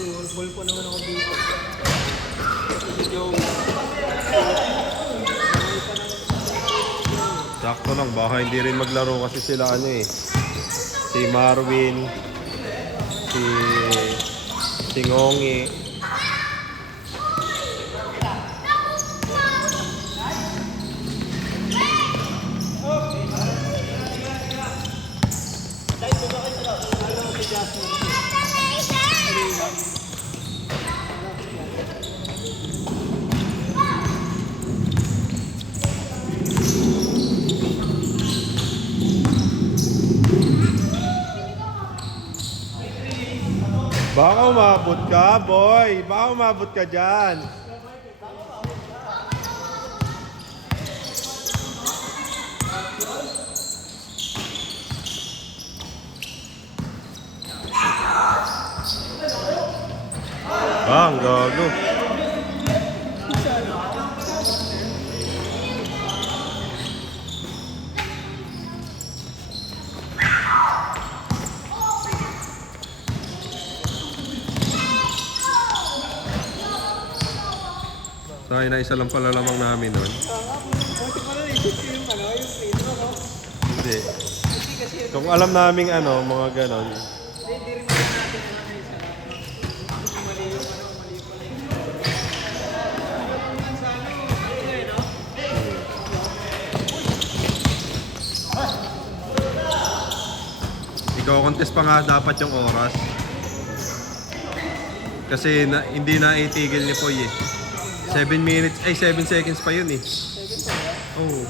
Ball po naman ako dito. Yung... Sakto lang, baka hindi rin maglaro kasi sila ano eh. Si Marvin, si Ngongi. Baka umabot ka, boy. Baka umabot ka dyan. Ang gago. Tayo na isa lang pala lamang namin doon. Hindi. Kung alam naming ano, mga ganon. Ikaw contest pa nga dapat yung oras. Kasi hindi na itigil ni Poy eh. 7 minutes, ay 7 seconds pa yun eh. Oh.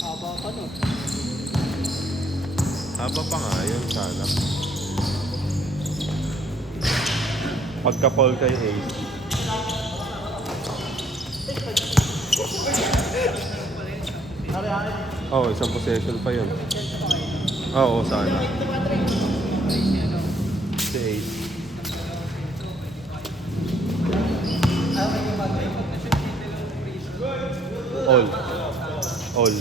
Haba pa no? Haba pa nga yun sana. Pagka-fall kay Ace. Oh, isang possession pa yun. Oo, sana. Si Ace. All.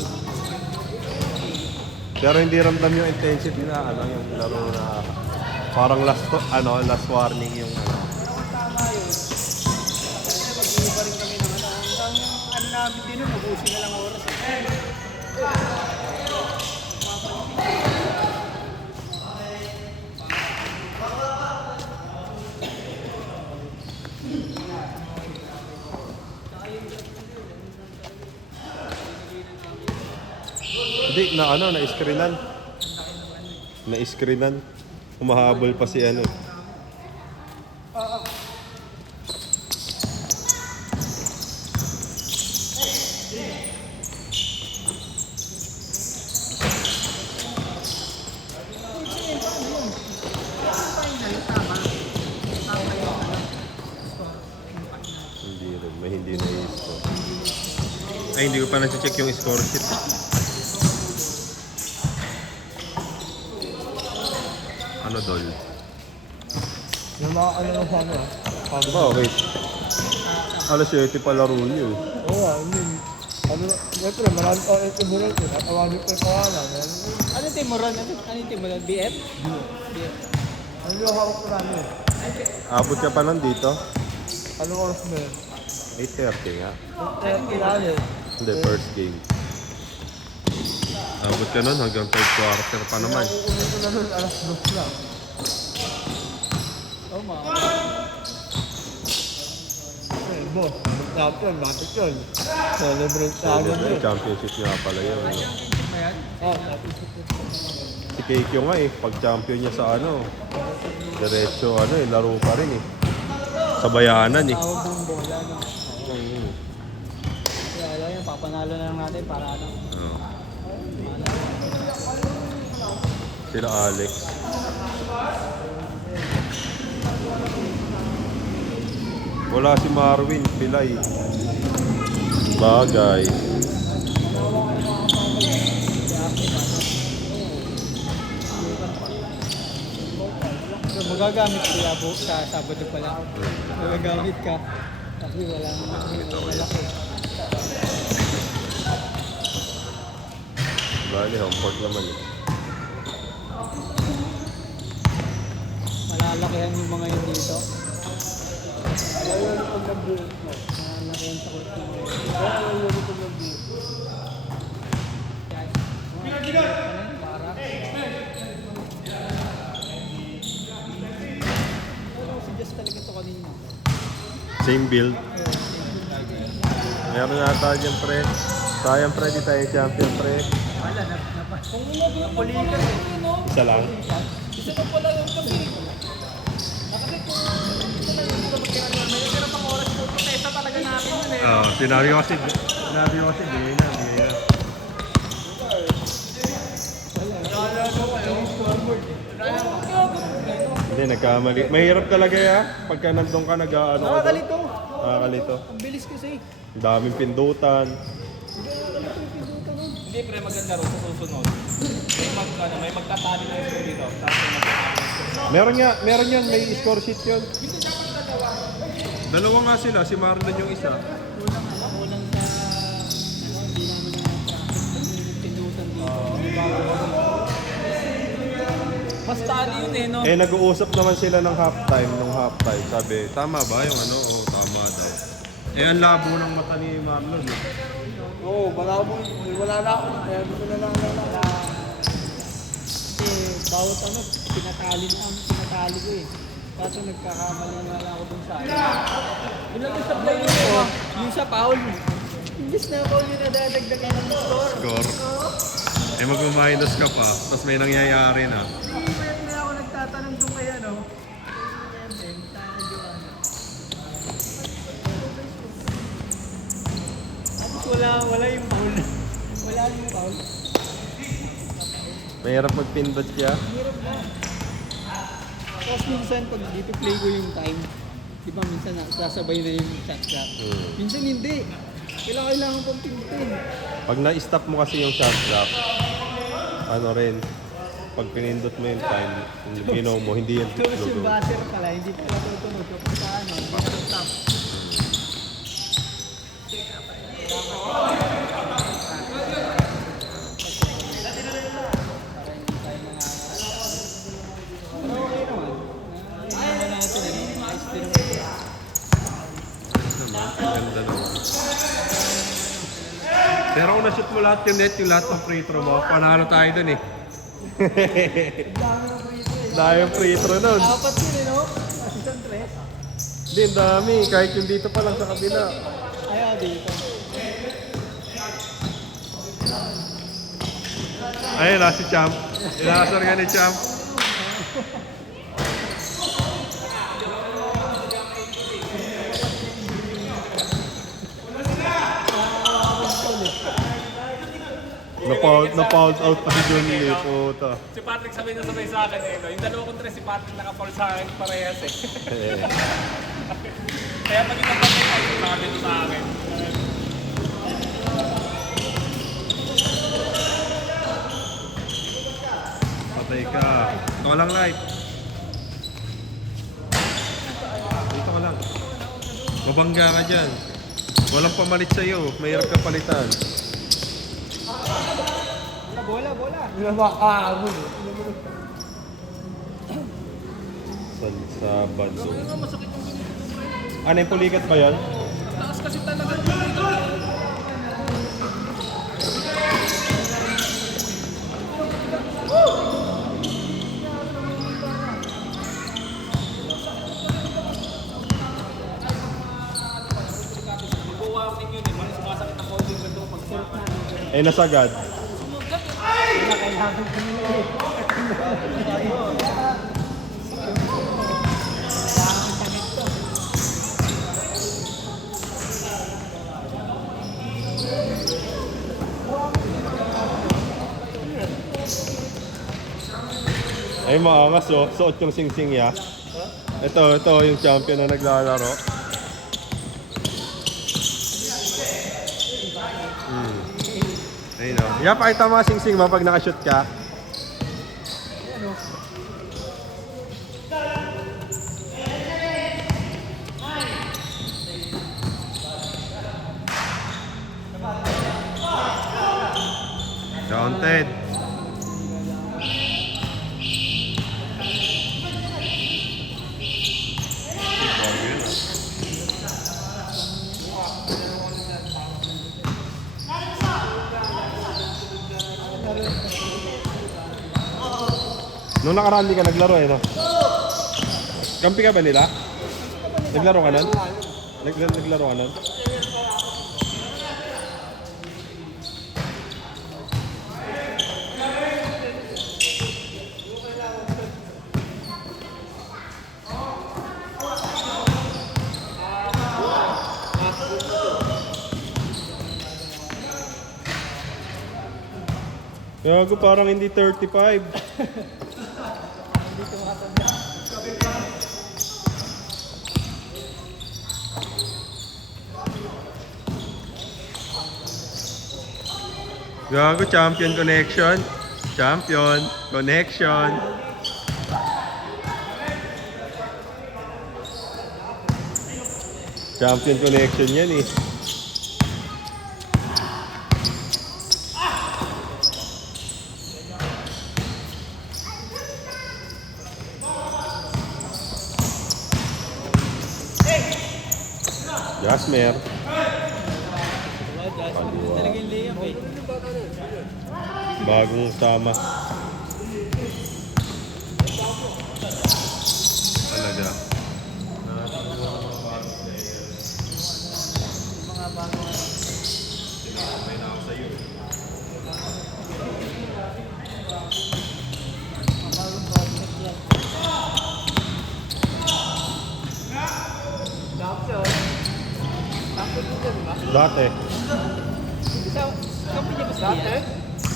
Pero hindi ramdam yung intensity na ano, yung laro na parang last warning yung ano. Tama yun. Mag-iiba rin kami naman. Hanggang yung ano namin din nun, mag-usin na lang oras. Hindi, na-screenan. Na-screenan. Humahabol pa si ano. Hindi na i-score. Ay, hindi ko pa na-check yung score sheet. Ano dol? Yung mga ano na sana. Bakit? Alas 7 pa laro niyo eh. Oo, yun. Ano, siyempre, marami pa ito mo rin. Natawagin ko yung kawalan. Ano yung Timoron? Ano yung Timoron? BF? BF. Ano yung hawak ko namin? Abot ka pa lang dito? Ano oras mo yun? 8:30 nga. Kailangan. Hindi, first game. Abot ka nun hanggang third quarter pa naman. Uunin ko na nun, alas 2 lang. Oh, mga. Eh, boss, champion, matik yun. Celebrate sa agad yun. Championship nga pala yun. Oh, championship yun. Si Keikyo nga eh, pag champion niya sa ano, diretso ano eh, laro pa rin eh. Sa bayanan eh. Tawag ng bola, no? Kaya alam yun, papanalo na lang natin para ano. Sila Alex. Wala si Marvin, Pilay. Bagay. So, magagamit ko po sa Sabado pa lang. Magagamit ka. Kasi wala malaki. Bali, home court naman eh. Malalakihan yung mga yun dito. Ayaw na pag nag-build mo. Malalakihan sa court ng mga yun. Ayaw na pag nag-build. Guys, para. Pero si Just talaga ito kanina. Same build. Meron nata dyan, pre. Sayang, pre, di tayo champion, pre. Wala, kung napulikan eh. Isa lang. Isa na pala yung kasi. Nakakit kung ito lang yung ito magkakaroon. May natira pang oras po. Protesta talaga natin yun eh. Oo, sinabi ko kasi, bigay na. Hindi, nagkamali. Mahirap talaga ya. Pagka nandun ka, nag-ano ka doon. Nakakalito. Nakakalito. Ang bilis kasi. Ang daming pindutan. Hindi pre, maganda rin sa susunod. May magtatali na yung dito. Tapos may magtatali. Meron yan, may score sheet yun. Dalawa nga sila, si Marlon yung isa. Kulang sa hindi namin na pindutan dito. Mas tali yun eh, no? Eh, nag-uusap naman sila ng halftime, Sabi, tama ba yung ano? Oo, tama daw. Eh, ang labo ng mata ni Marlon. Eh. Oo, malabo. Wala na ako. Kaya gusto na lang na. Kasi bawat ano, pinatali ko eh. Kaso nagkakamali na lang ako dun sa akin. Yun lang yung supply yun eh. Yung sa foul. Imbis na foul yun na dadagdagan ng score. Score. Eh, mag-minus ka pa, tapos may nangyayari na. Hindi ako nagtatanong dun kaya no. Tapos wala yung foul. Wala yung foul. Mahirap magpindot siya. Hirap na. Tapos minsan pag dito play ko yung time, di ba minsan sasabay na yung shot clock. Minsan hindi. Kailangan pang pindutin. Pag na-stop mo kasi yung shot clock, ano rin, pag pinindot mo yung time, yung ginaw mo, hindi yan Tapos yung lugo. buzzer pala, hindi pala tutunog. Kapag sa ano, hindi na stop. Pero okay naman. Ano natin, ayos din naman. Ganda naman. Pero kung na-shoot mo lahat yung net, yung lahat ng free throw mo, panalo tayo dun eh. Dahil yung free throw nun. Apat yun eh, no? Assistant tres. Hindi, ang dami. Kahit yung dito pa lang sa kabila. Ayaw dito. Ayun na, si Champ. Inaasar nga ni Champ. Na-foul out pa si Johnny eh. Puta. Si Patrick sabay sa akin eh, no? Yung dalawa kong tres, si Patrick naka-foul sa akin parehas eh. Kaya pag ito pa ay sabi ito sa akin. Patay ka. Ito ka lang, light. Dito ka lang. Mabangga ka dyan. Walang pamalit sa'yo. Mahirap ka palitan. Bola. Hindi na makaabot. Sa bando. Ano yung pulikat ba yan? Taas kasi talaga. Buwaking yun eh, mga sumasakit ang holding ganito pag surf na. Eh, nasagad. Kailangan ko nila eh. Ay, maangas oh. Suot yung sing-sing ya. Ito yung champion na naglalaro. Ayun oh. Yeah, pakita mo sing-sing mo pag nakashoot ka. Counted. Nung nakaraan di ka naglaro eh, no? Kampi ka ba nila? Naglaro ka nun? Naglaro ka nun? Gago, parang hindi 35. Gago, champion connection. Champion connection. Champion connection yan eh. Jasmer. Talaga yung layup eh. Bagong sama. Talaga. Mga bago. Bagong project yan. Dati. Sa company ba sa yan?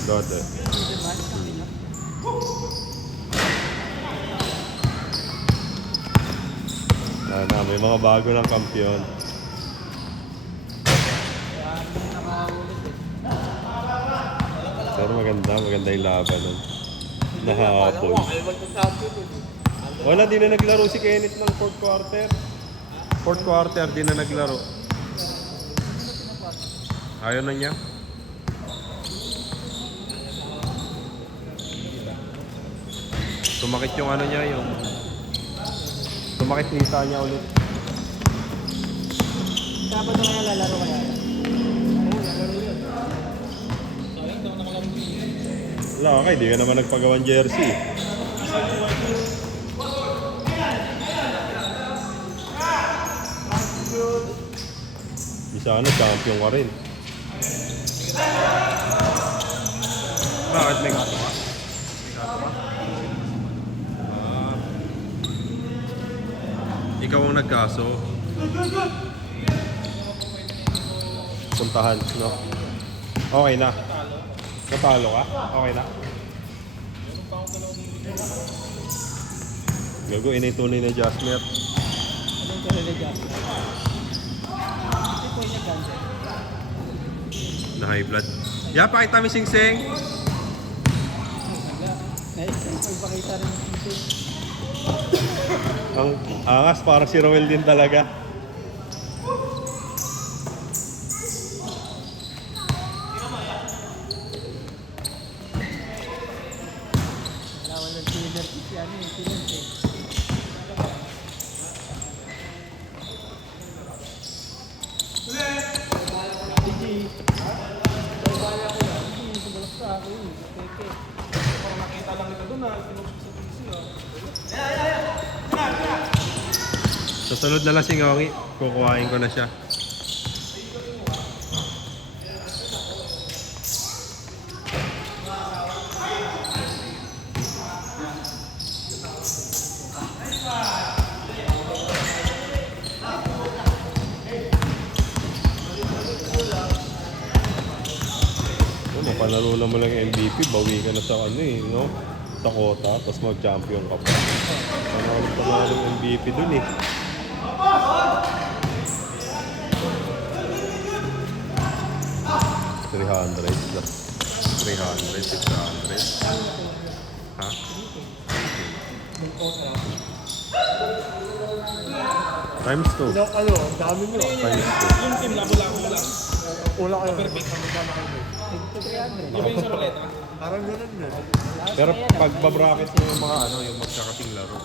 Dati. Hindi man, company nyo. May mga bago ng kampiyon. Kaya hindi nakaulit eh. Pero maganda yung laban nun. Nahapon. Ay, magta-champion eh. Wala, di na naglaro si Kenneth ng fourth quarter. Fourth quarter, di na naglaro. Ayaw na niya. Tumakit yung ano niya, yung... Tumakit hita niya ulit. Dapat na kaya lalaro kaya? Wala, okay, di ka naman nagpagawang jersey. Di sana, champion ka rin. Bakit may gato ka? Ikaw ang nagkaso. Puntahan, no? Okay na. Natalo ka? Okay na. Gago, initunay na Jasmer. Anong ka-relegate? Hindi po niya cancer. Na high blood. Ya, pakita mi sing-sing. Nagpakita rin yung sisig. Ang angas, parang si Roel din talaga. Wala ng thinner kiss yan eh. Thinner kiss. Sa sunod na lang si Ngongi, kukuhain ko na siya. Mapanalo naman lang yung MVP, bawi ka na sa ano eh, no? Sa quota, tapos mag-champion ka pa. Panalo yung MVP dun eh. $300 plus 300, 600. Ha? Times 2. Ano, ang dami nyo. Times Yung team, labo-labo lang. Wala kayo. Perfect. Magkano kayo? Ito 300. Di ba yung sa paleta? Parang ganun din. 2. Pero pag babracket mo yung mga ano, yung magkakasing laro,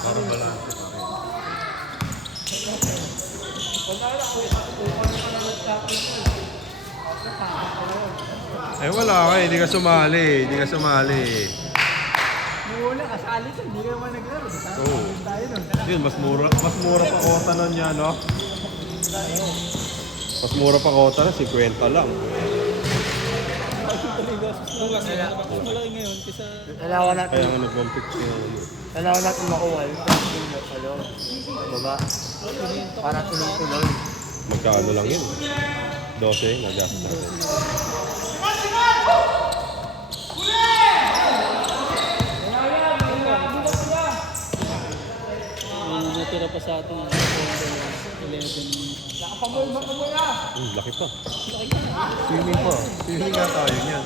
para balance pa rin. Ano Eh wala ka, hindi ka sumali. Hindi ka sumali. Muna, kasali siya. Hindi ka naman naglaro. Oo. Tayo nun. Yun, mas mura pa kota nun niya, no? Mas mura pa kota na, 50 lang. Malaki ngayon kaysa... Kailangan natin, Kaya nga nag-compete siya. kailangan natin makuha yung ano, baba. Para tuloy-tuloy. Magkaano lang yun? 12, nag-gas natin. May natira pa sa atin. 11. Laki pa. Swimming pa. Swimming nga tayo niyan.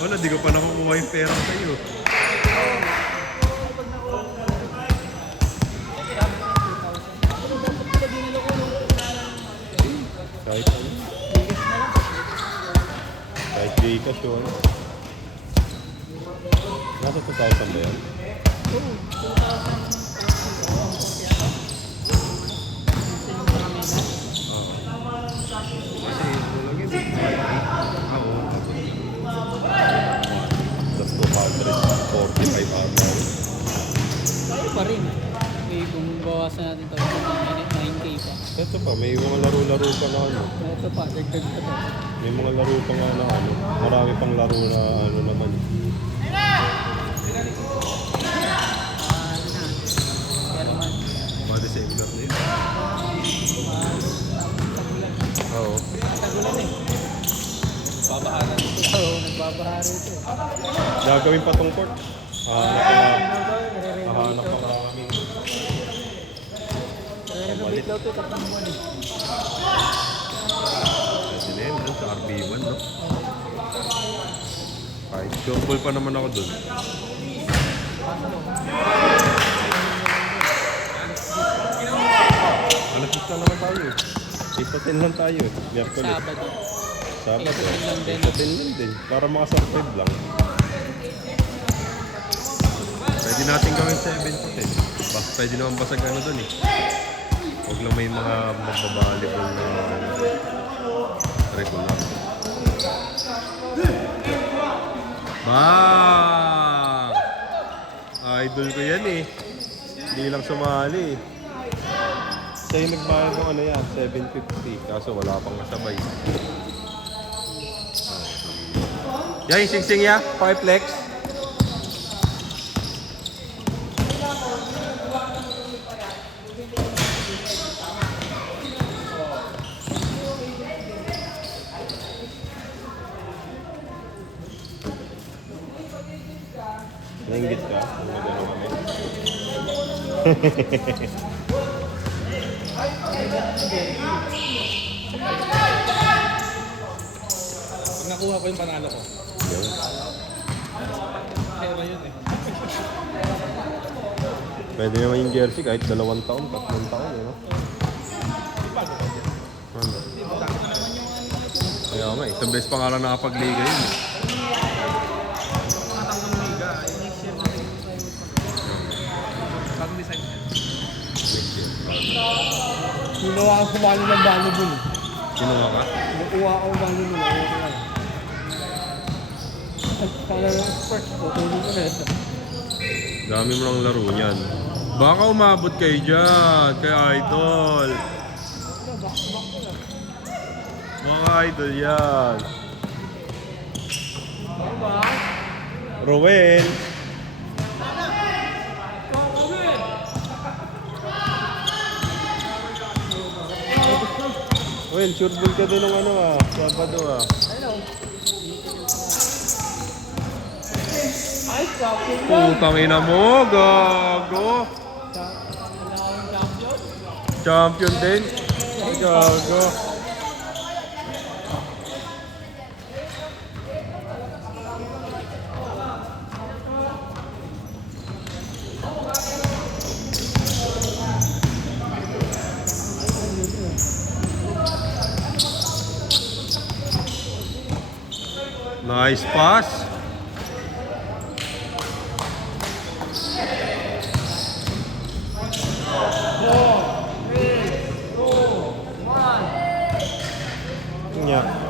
Wala, di ko pa nakukuha yung pera sa'yo. Kahit ano. Kahit Gcash yun. Nasa 2,000 ba yan? Kasi walang yun. Oo. That's 245 hours. Tayo pa rin. Okay, kung bawasan natin ito, 9K pa. Ito pa, may mga laro-laro pa na ano. Ito pa, dagdag pa to. May mga laro pa nga na ano. Marami pang laro na ano naman. Pero man, Body December na yun. Oo. tagulan eh. Babahanan. Oo, nagbabaha rito eh. Gagawin pa tong court. Hahanap pa maraming. Renovate daw ito, 3 buwan eh. Pwede na yun, no? Sa RB1, no? Kahit sure ball pa naman ako dun. Alas 6 lang naman tayo. 8-10 lang tayo. Miyerkules. Sabado. Sabado. 8-10 lang din. 8-10 lang din. Para makasurvive lang. Pwede natin gawin 7-10. Pwede naman basag ano dun eh. Huwag lang may mga magbabalibol na regular. Bang! Idol ko yan eh. Hindi lang sumali eh. Siya yung nagbayad ng ano yan, 750. Kaso wala pang kasabay. Yan yung sing-sing ya, pakiflex. Nainggit ka? Kung magano kami? Pag nakuha ko yung panalo ko. Pera yun eh. Pwede naman yung jersey kahit 2 taon, 3 taon, eh, no? Ano? Kaya nga, isang beses pa nga lang nakapagliga yun. Eh. Bagong design. Ginawa ang sumali ng volleyball. Kinuha ka? Nakuha ako ng volleyball. Kala ng sport, tutulog ko na ito. Dami mo lang laro niyan. Baka umabot kayo dyan, kay Idol. Mga Idol yan. Rowel. Well, sure ball ka din ng ano ah, Sabado ah. Putang ina mo, gago. Champion din. Gago. Nice pass. Yeah.